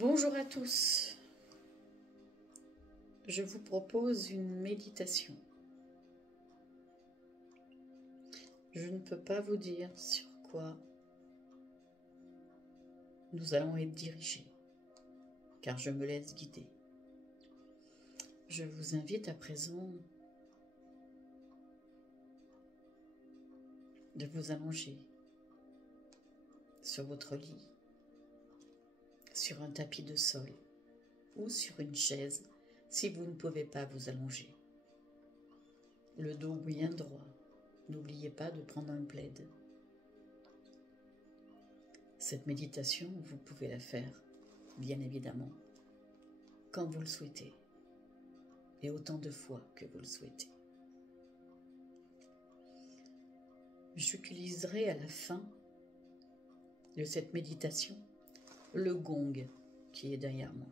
Bonjour à tous, je vous propose une méditation. Je ne peux pas vous dire sur quoi nous allons être dirigés, car je me laisse guider. Je vous invite à présent de vous allonger sur votre lit, sur un tapis de sol ou sur une chaise si vous ne pouvez pas vous allonger. Le dos bien droit, n'oubliez pas de prendre un plaid. Cette méditation, vous pouvez la faire, bien évidemment, quand vous le souhaitez et autant de fois que vous le souhaitez. J'utiliserai à la fin de cette méditation le gong qui est derrière moi.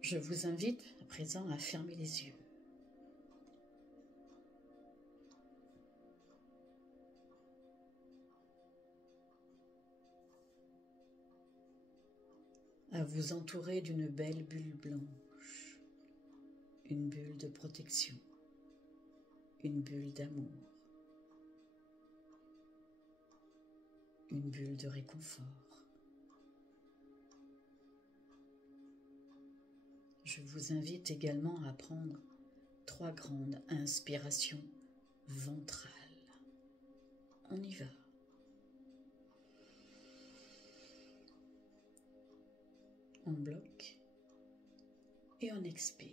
Je vous invite à présent à fermer les yeux. À vous entourer d'une belle bulle blanche, une bulle de protection, une bulle d'amour, une bulle de réconfort. Je vous invite également à prendre 3 grandes inspirations ventrales. On y va. On bloque et on expire.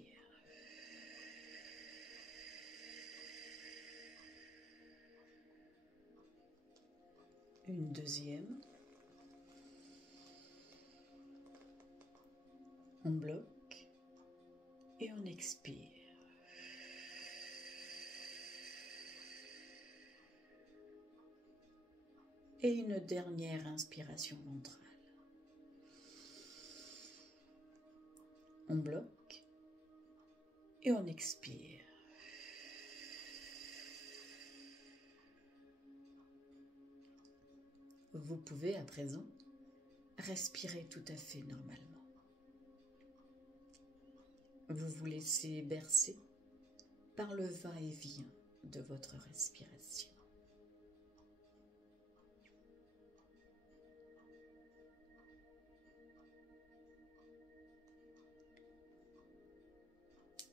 Une deuxième. On bloque et on expire. Et une dernière inspiration ventrale. On bloque et on expire. Vous pouvez à présent respirer tout à fait normalement. Vous vous laissez bercer par le va-et-vient de votre respiration.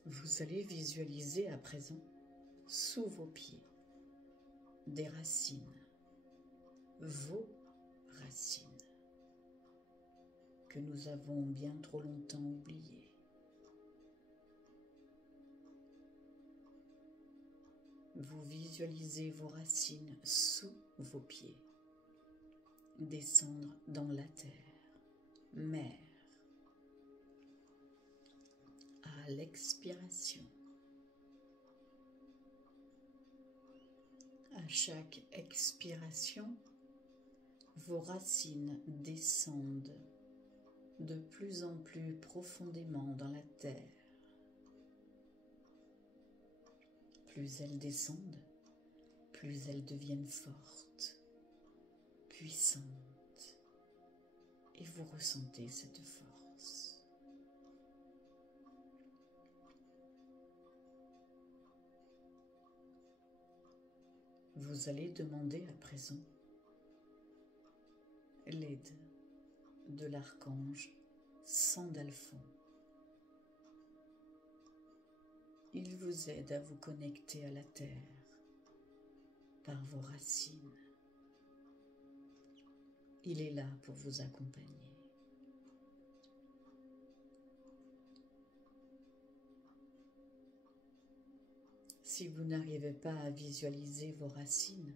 Vous allez visualiser à présent sous vos pieds des racines, vos racines, que nous avons bien trop longtemps oubliées. Vous visualisez vos racines sous vos pieds, descendre dans la terre, mer. À l'expiration, à chaque expiration, vos racines descendent de plus en plus profondément dans la terre. Plus elles descendent, plus elles deviennent fortes, puissantes, et vous ressentez cette force. Vous allez demander à présent l'aide de l'archange Sandalphon. Il vous aide à vous connecter à la terre par vos racines. Il est là pour vous accompagner. Si vous n'arrivez pas à visualiser vos racines,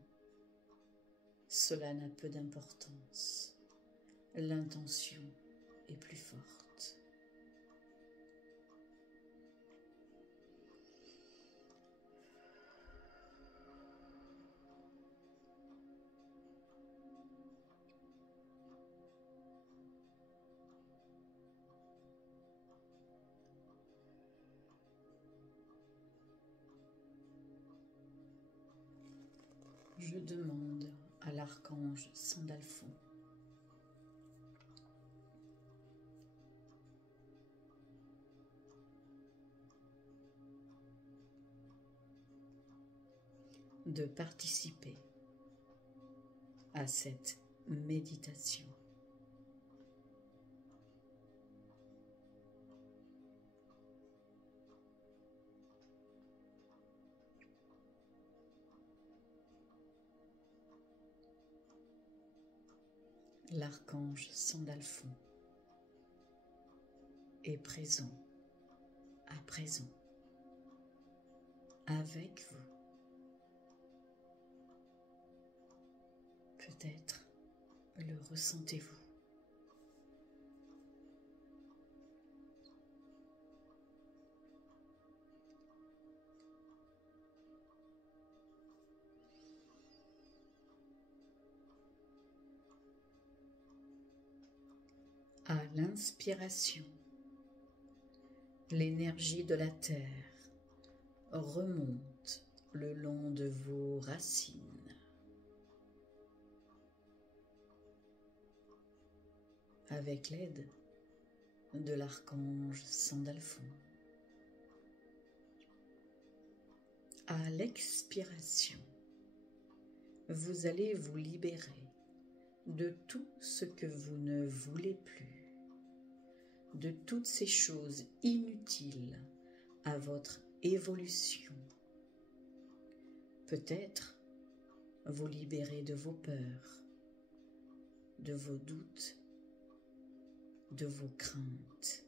cela n'a peu d'importance. L'intention est plus forte. Je demande à l'archange l'archange Sandalphon. De participer à cette méditation. L'archange Sandalphon est présent à présent avec vous. Peut-être le ressentez-vous. À l'inspiration, l'énergie de la terre remonte le long de vos racines. Avec l'aide de l'archange Sandalphon. À l'expiration, vous allez vous libérer de tout ce que vous ne voulez plus, de toutes ces choses inutiles à votre évolution. Peut-être vous libérer de vos peurs, de vos doutes, de vos craintes.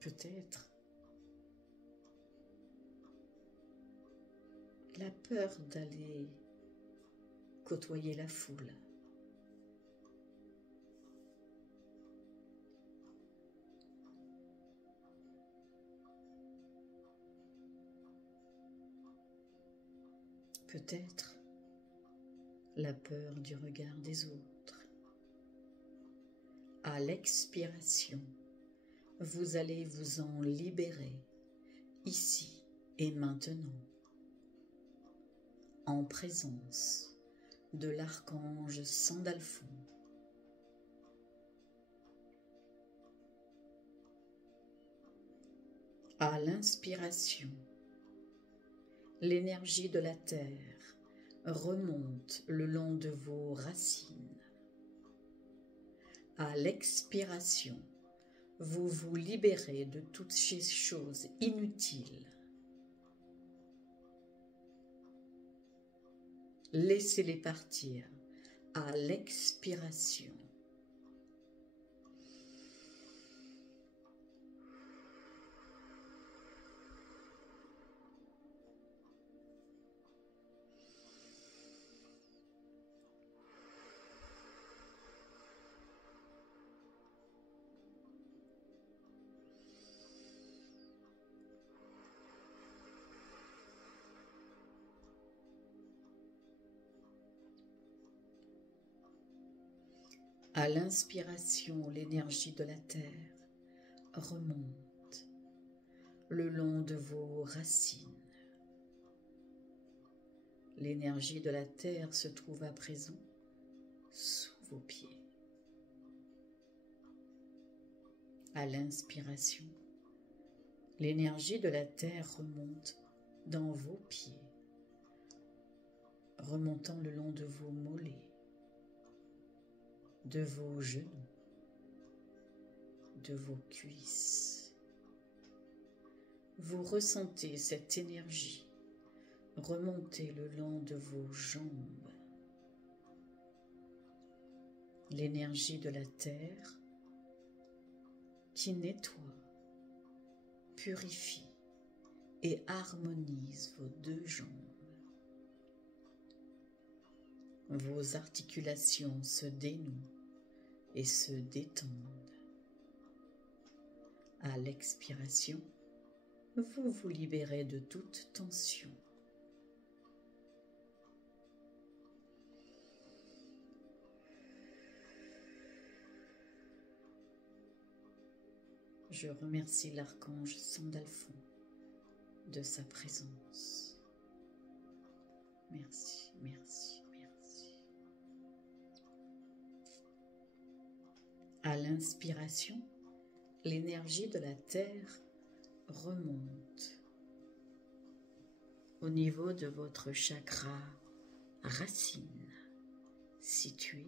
Peut-être la peur d'aller côtoyer la foule. Peut-être la peur du regard des autres. À l'expiration, vous allez vous en libérer, ici et maintenant, en présence de l'archange Sandalphon. À l'inspiration, l'énergie de la terre remonte le long de vos racines. À l'expiration, vous vous libérez de toutes ces choses inutiles. Laissez-les partir à l'expiration. À l'inspiration, l'énergie de la terre remonte le long de vos racines. L'énergie de la terre se trouve à présent sous vos pieds. À l'inspiration, l'énergie de la terre remonte dans vos pieds, remontant le long de vos mollets, de vos genoux, de vos cuisses. Vous ressentez cette énergie remonter le long de vos jambes. L'énergie de la terre qui nettoie, purifie et harmonise vos deux jambes. Vos articulations se dénouent et se détendent. À l'expiration, vous vous libérez de toute tension. Je remercie l'archange Sandalphon de sa présence. Merci, merci, merci. À l'inspiration, l'énergie de la terre remonte au niveau de votre chakra racine, situé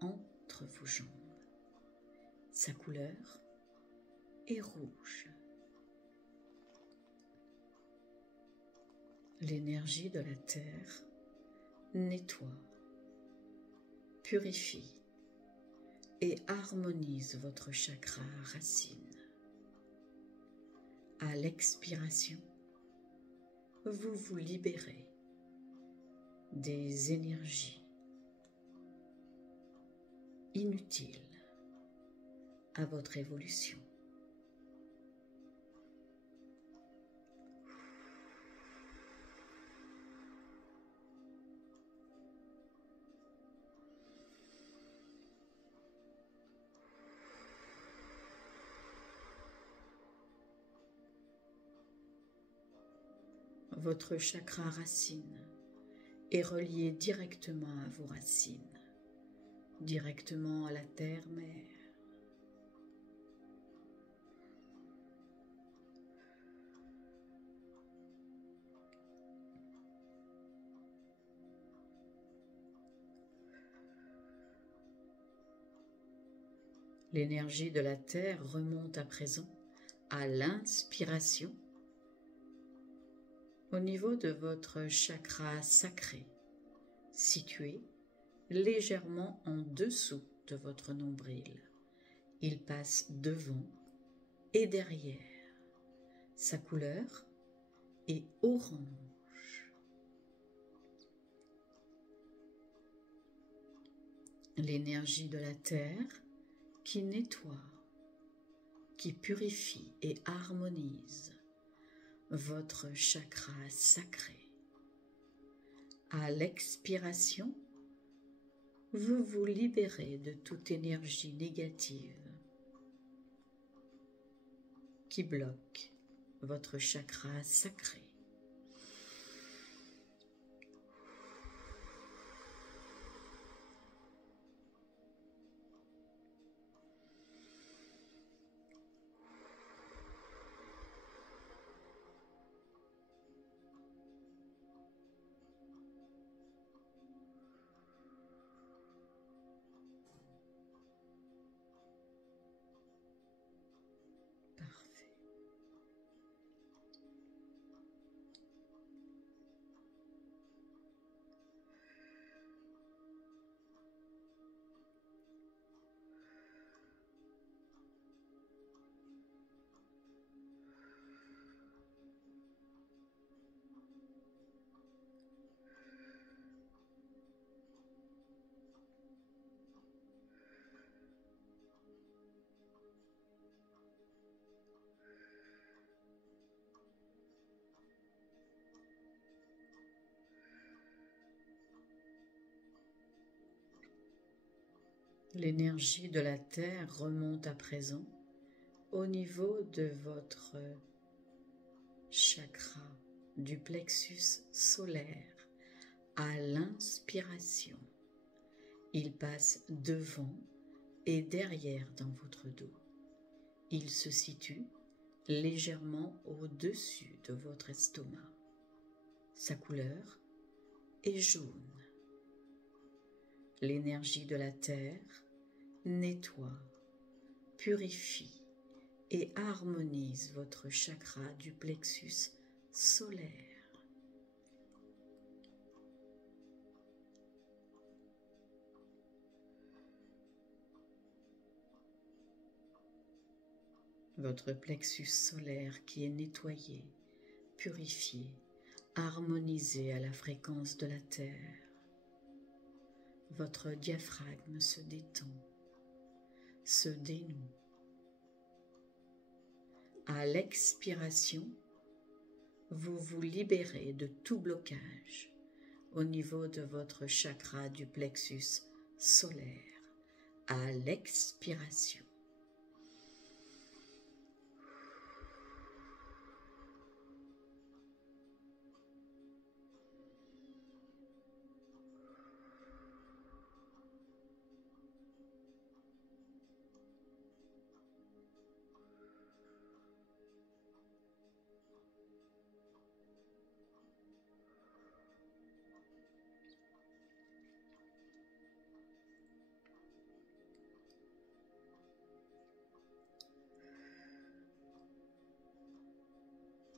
entre vos jambes. Sa couleur est rouge. L'énergie de la terre nettoie, purifie et harmonise votre chakra racine. À l'expiration, vous vous libérez des énergies inutiles à votre évolution. Votre chakra racine est relié directement à vos racines, directement à la terre-mère. L'énergie de la terre remonte à présent à l'inspiration au niveau de votre chakra sacré, situé légèrement en dessous de votre nombril. Il passe devant et derrière. Sa couleur est orange. L'énergie de la terre qui nettoie, qui purifie et harmonise votre chakra sacré. À l'expiration, vous vous libérez de toute énergie négative qui bloque votre chakra sacré. L'énergie de la terre remonte à présent au niveau de votre chakra du plexus solaire. À l'inspiration, il passe devant et derrière dans votre dos. Il se situe légèrement au-dessus de votre estomac. Sa couleur est jaune. L'énergie de la terre nettoie, purifie et harmonise votre chakra du plexus solaire. Votre plexus solaire qui est nettoyé, purifié, harmonisé à la fréquence de la terre. Votre diaphragme se détend, se dénoue. À l'expiration, vous vous libérez de tout blocage au niveau de votre chakra du plexus solaire. À l'expiration.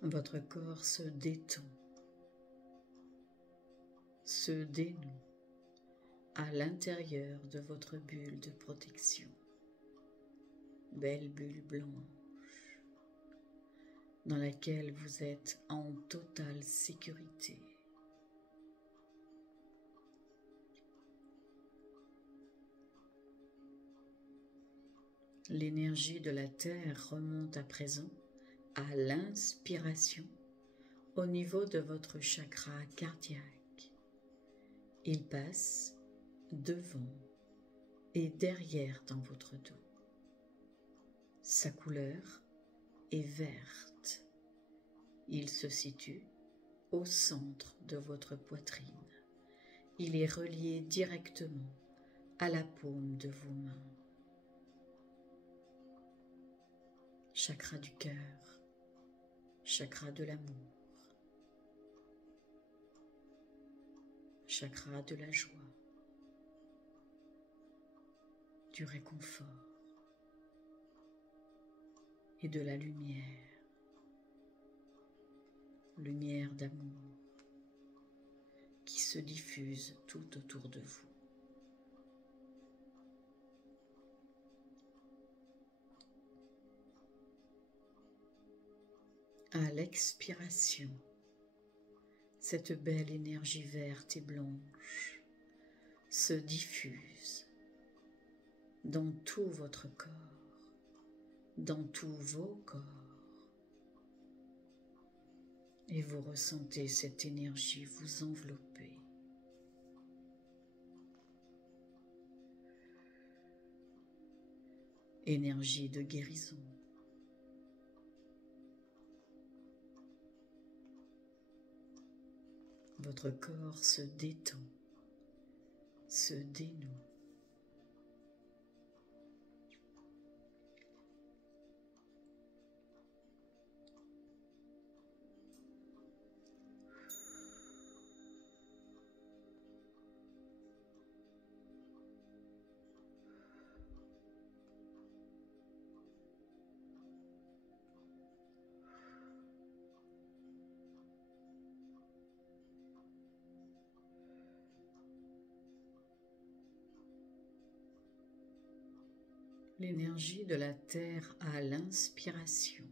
Votre corps se détend, se dénoue à l'intérieur de votre bulle de protection. Belle bulle blanche dans laquelle vous êtes en totale sécurité. L'énergie de la Terre remonte à présent à l'inspiration au niveau de votre chakra cardiaque. Il passe devant et derrière dans votre dos. Sa couleur est verte. Il se situe au centre de votre poitrine. Il est relié directement à la paume de vos mains. Chakra du cœur, chakra de l'amour, chakra de la joie, du réconfort et de la lumière, lumière d'amour qui se diffuse tout autour de vous. À l'expiration, cette belle énergie verte et blanche se diffuse dans tout votre corps, dans tous vos corps, et vous ressentez cette énergie vous envelopper. Énergie de guérison. Votre corps se détend, se dénoue. L'énergie de la Terre à l'inspiration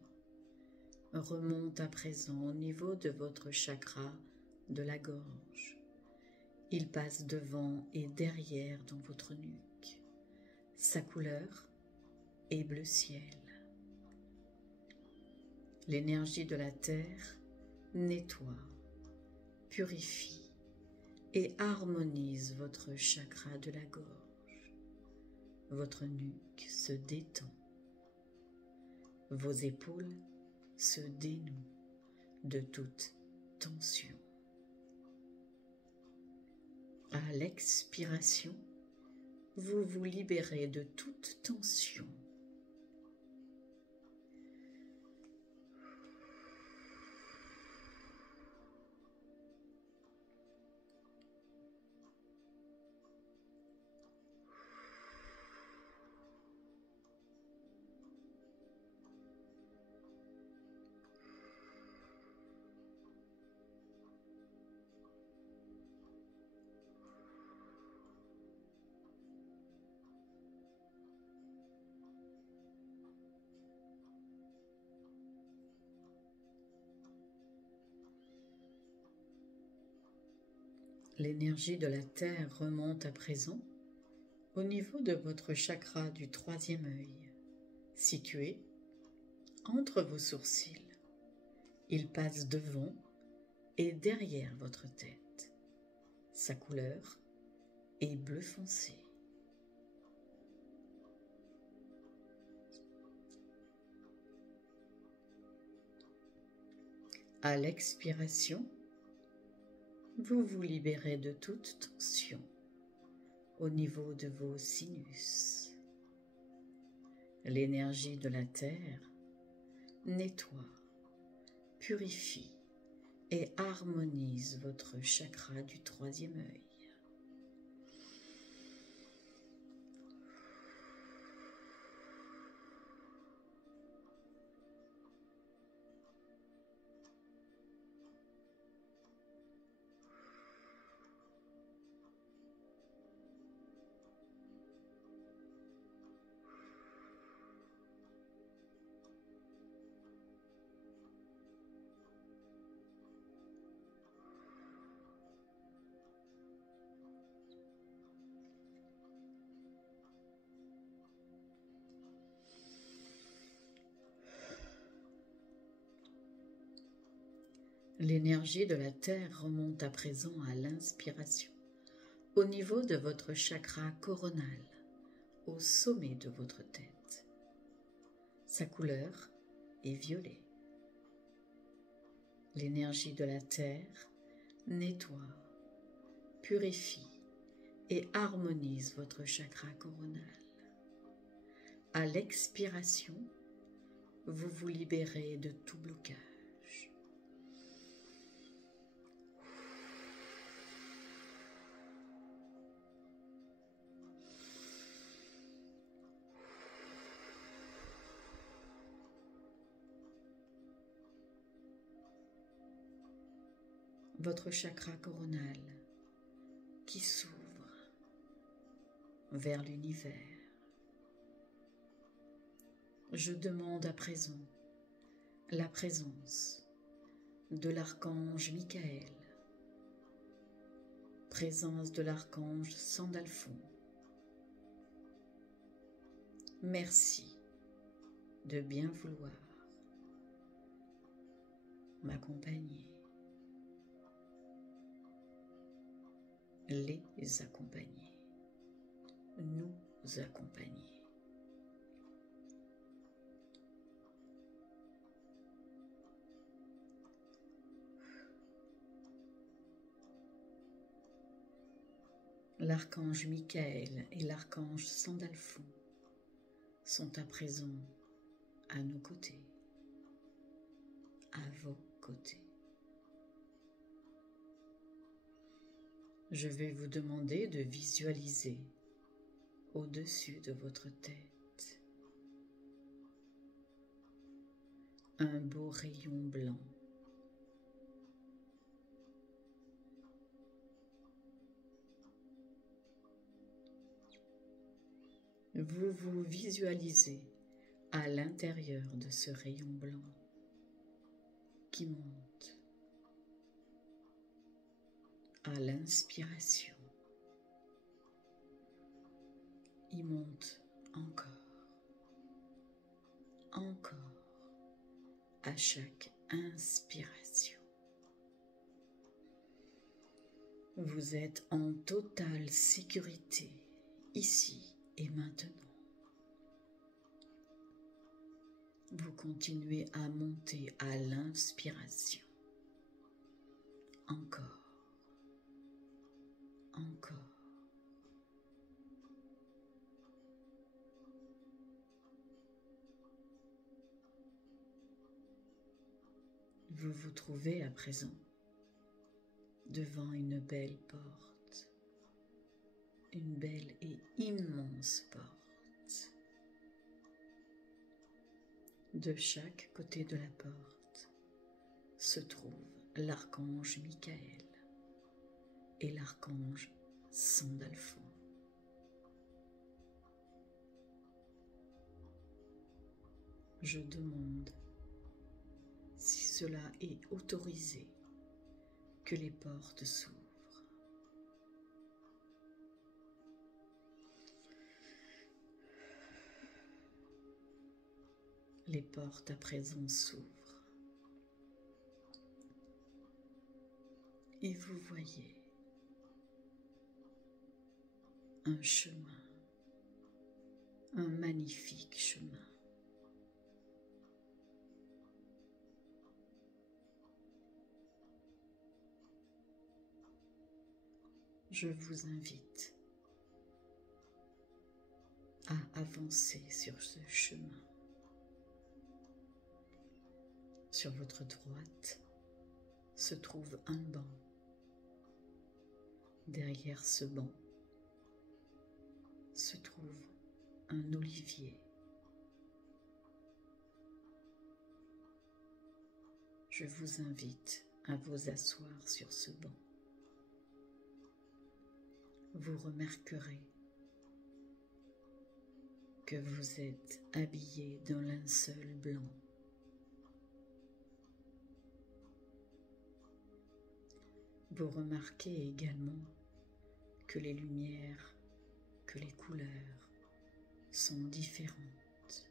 remonte à présent au niveau de votre chakra de la gorge. Il passe devant et derrière dans votre nuque. Sa couleur est bleu ciel. L'énergie de la Terre nettoie, purifie et harmonise votre chakra de la gorge. Votre nuque se détend. Vos épaules se dénouent de toute tension. À l'expiration, vous vous libérez de toute tension. L'énergie de la Terre remonte à présent au niveau de votre chakra du troisième œil, situé entre vos sourcils. Il passe devant et derrière votre tête. Sa couleur est bleu foncé. À l'expiration, vous vous libérez de toute tension au niveau de vos sinus. L'énergie de la Terre nettoie, purifie et harmonise votre chakra du troisième œil. L'énergie de la Terre remonte à présent à l'inspiration, au niveau de votre chakra coronal, au sommet de votre tête. Sa couleur est violet. L'énergie de la Terre nettoie, purifie et harmonise votre chakra coronal. À l'expiration, vous vous libérez de tout blocage. Votre chakra coronal qui s'ouvre vers l'univers. Je demande à présent la présence de l'archange Michael, présence de l'archange Sandalphon. Merci de bien vouloir m'accompagner, les accompagner, nous accompagner. L'archange Michael et l'archange Sandalphon sont à présent à nos côtés, à vos côtés. Je vais vous demander de visualiser au-dessus de votre tête un beau rayon blanc. Vous vous visualisez à l'intérieur de ce rayon blanc qui monte à l'inspiration. Il monte encore, encore, à chaque inspiration. Vous êtes en totale sécurité ici et maintenant. Vous continuez à monter à l'inspiration. Encore, encore. Vous vous trouvez à présent devant une belle porte, une belle et immense porte. De chaque côté de la porte se trouve l'archange Michael et l'archange Sandalphon. Je demande si cela est autorisé que les portes s'ouvrent. Les portes à présent s'ouvrent et vous voyez un chemin, un magnifique chemin. Je vous invite à avancer sur ce chemin. Sur votre droite se trouve un banc. Derrière ce banc se trouve un olivier. Je vous invite à vous asseoir sur ce banc. Vous remarquerez que vous êtes habillé d'un linceul blanc. Vous remarquez également que les lumières, que les couleurs sont différentes.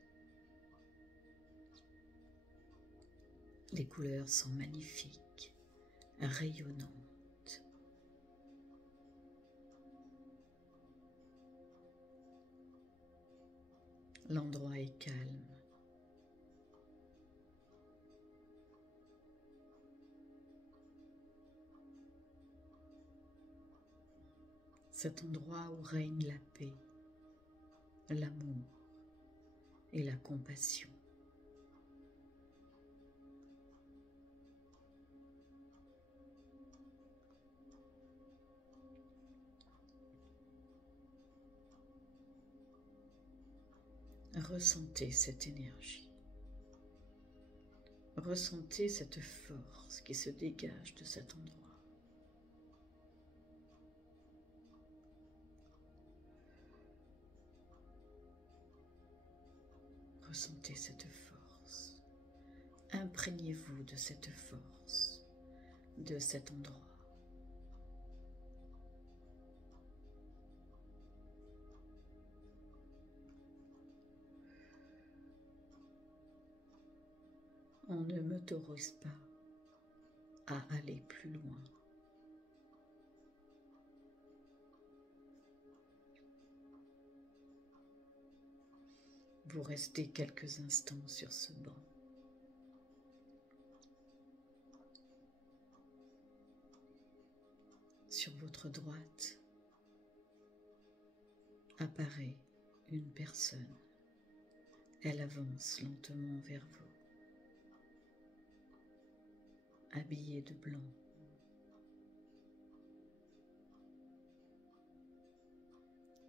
Les couleurs sont magnifiques, rayonnante. L'endroit est calme. Cet endroit où règne la paix, l'amour et la compassion. Ressentez cette énergie. Ressentez cette force qui se dégage de cet endroit. Ressentez cette force. Imprégnez-vous de cette force, de cet endroit. On ne m'autorise pas à aller plus loin. Vous restez quelques instants sur ce banc. Sur votre droite apparaît une personne. Elle avance lentement vers vous, habillée de blanc.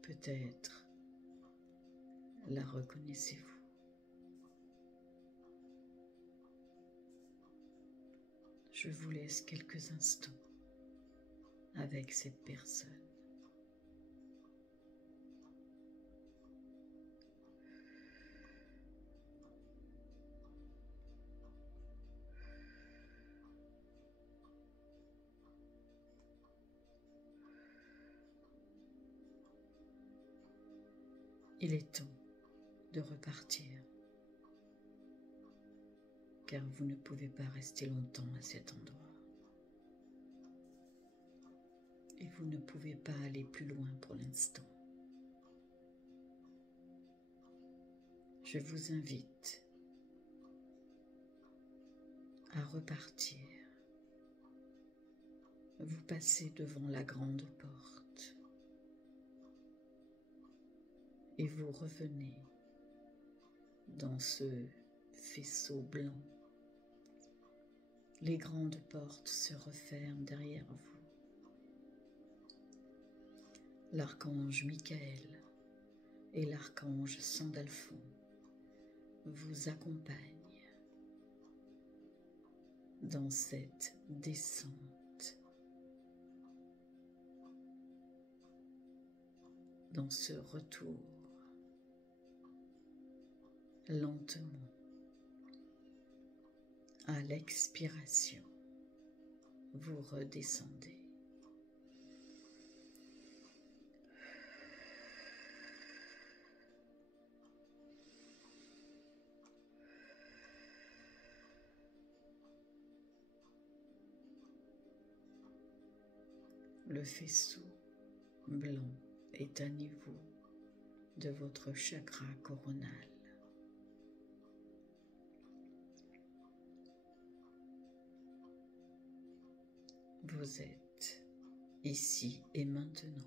Peut-être la reconnaissez-vous. Je vous laisse quelques instants avec cette personne. Il est temps de repartir, car vous ne pouvez pas rester longtemps à cet endroit. Et vous ne pouvez pas aller plus loin pour l'instant. Je vous invite à repartir. Vous passez devant la grande porte et vous revenez dans ce faisceau blanc. Les grandes portes se referment derrière vous. L'archange Michael et l'archange Sandalphon vous accompagnent dans cette descente, dans ce retour lentement. À l'expiration, vous redescendez. Le faisceau blanc est à niveau de votre chakra coronal. Vous êtes ici et maintenant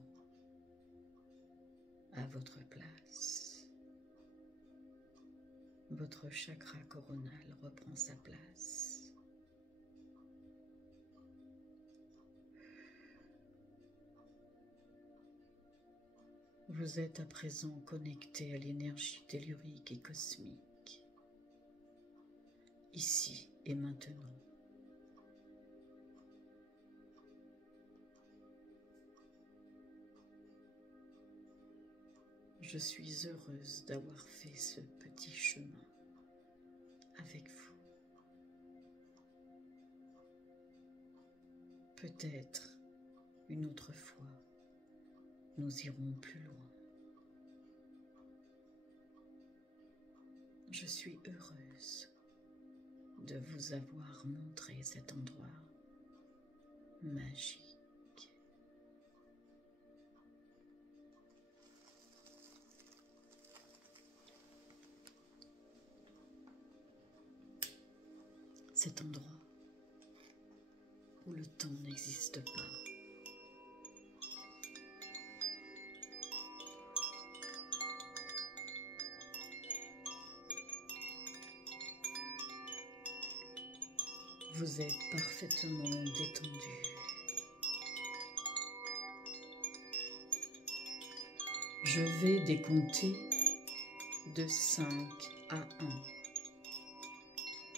à votre place. Votre chakra coronal reprend sa place. Vous êtes à présent connecté à l'énergie tellurique et cosmique, ici et maintenant. Je suis heureuse d'avoir fait ce petit chemin avec vous. Peut-être une autre fois, nous irons plus loin. Je suis heureuse de vous avoir montré cet endroit magique. Cet endroit où le temps n'existe pas. Vous êtes parfaitement détendu. Je vais décompter de 5 à 1.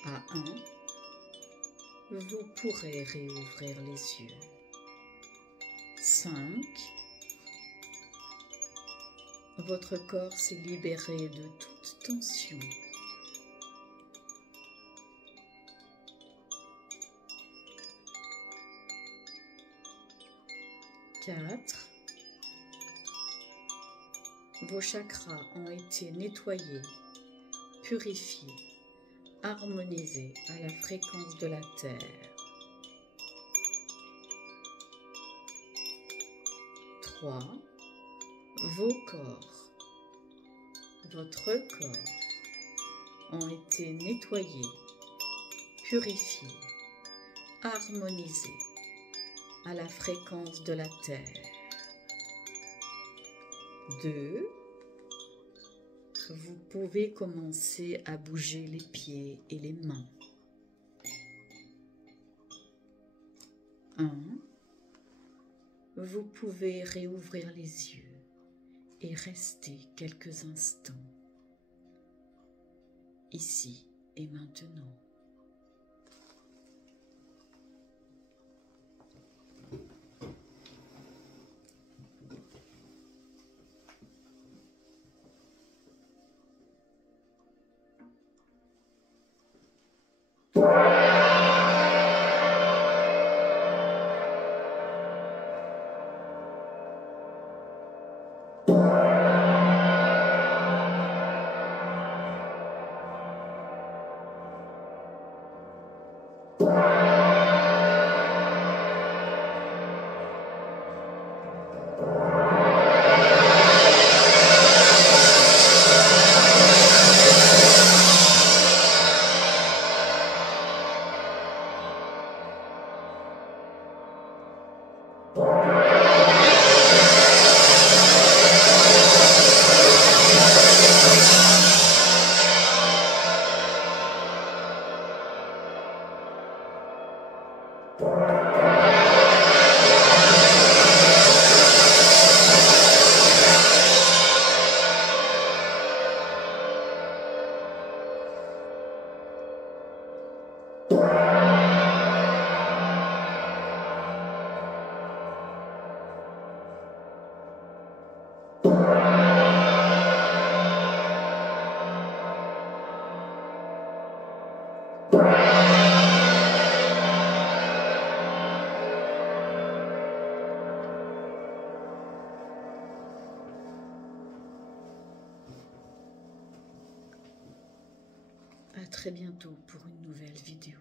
À 1, vous pourrez réouvrir les yeux. 5, votre corps s'est libéré de toute tension. 4, vos chakras ont été nettoyés, purifiés, harmonisés à la fréquence de la Terre. 3, vos corps, votre corps ont été nettoyés, purifiés, harmonisés à la fréquence de la Terre. 2, vous pouvez commencer à bouger les pieds et les mains. 1, vous pouvez réouvrir les yeux et rester quelques instants, ici et maintenant. À très bientôt pour une nouvelle vidéo.